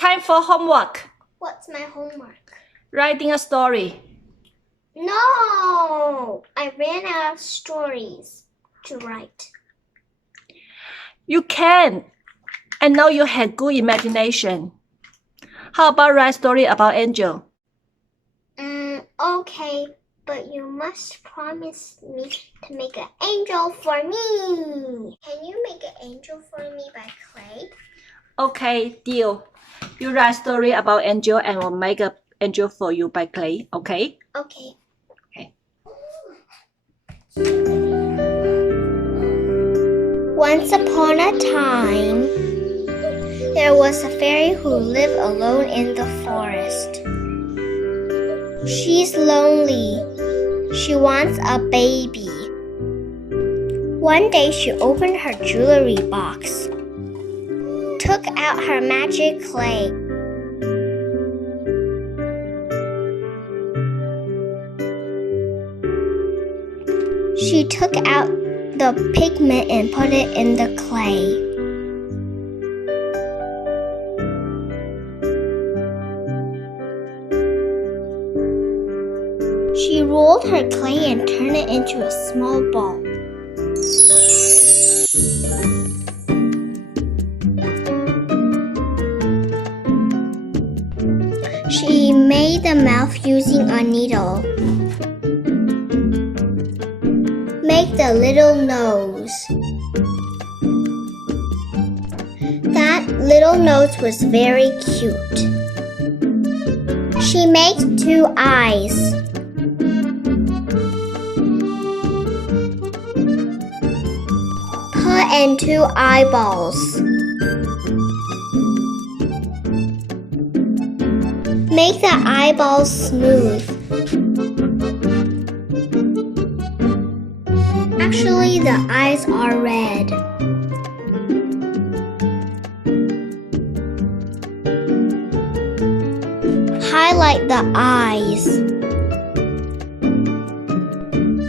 time for homework. What's my homework? Writing a story. No! I ran out of stories to write. You can. I know you had good imagination. How about write a story about Angel? Okay, but you must promise me to make an angel for me. Can you make an angel for me by clay? Okay, deal. You write a story about Angel and we'll make an angel for you by clay, okay? Okay. Once upon a time, there was a fairy who lived alone in the forest. She's lonely. She wants a baby. One day she opened her jewelry box, took out her magic clay. She took out the pigment and put it in the clay. She rolled her clay and turned it into a small ball. She made the mouth using a needle. Make the little nose. That little nose was very cute. She made 2 eyes. Put in 2 eyeballs. Make the eyeballs smooth. Actually, the eyes are red. Highlight the eyes.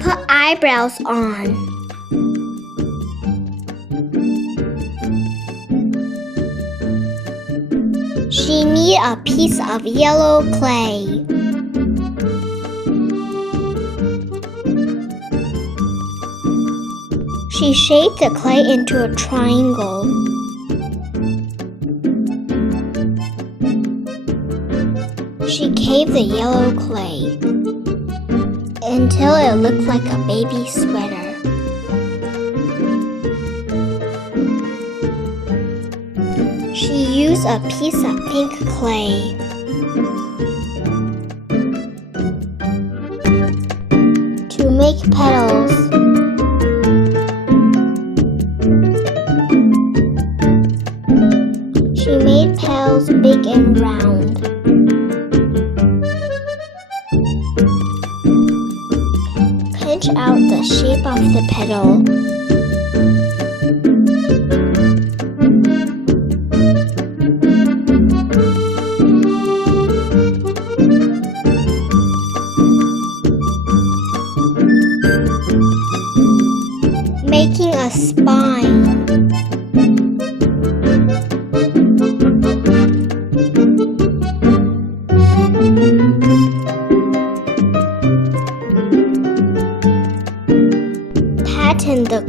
Put eyebrows on. She needs a piece of yellow clay. She shaped the clay into a triangle. She caved the yellow clay until it looked like a baby sweater. She used a piece of pink clay. To make petals. She made petals big and round. Pinch out the shape of the petal. Making a spine. Pattern the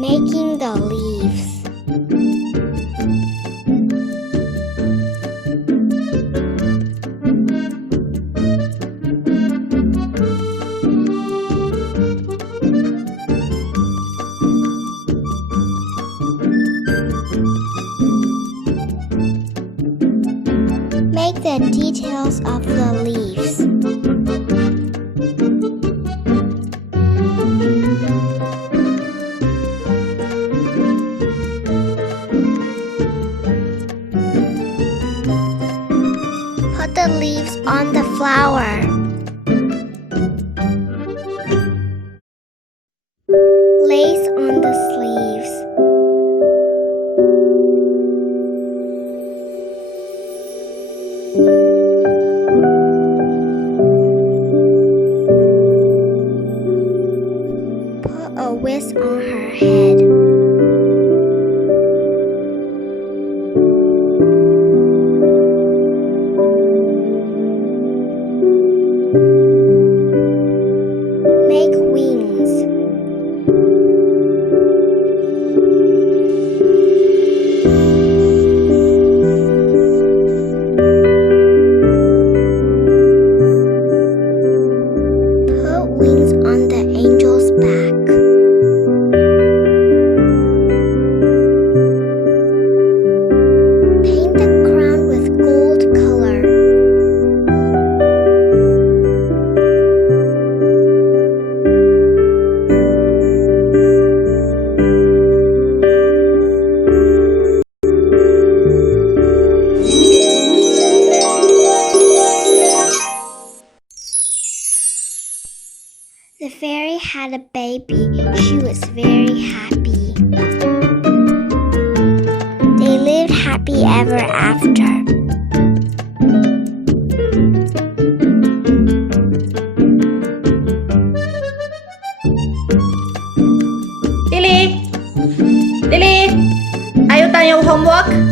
Making the leaves. Make the details of the leaves. Put the leaves on the flower. Lace on the sleeves. Put a whisk on her head. Make wings. Put wings on the angel's back. Paint the crown with gold color. The fairy had a baby. She was very happy. They lived happy ever after. Lily, are you done your homework?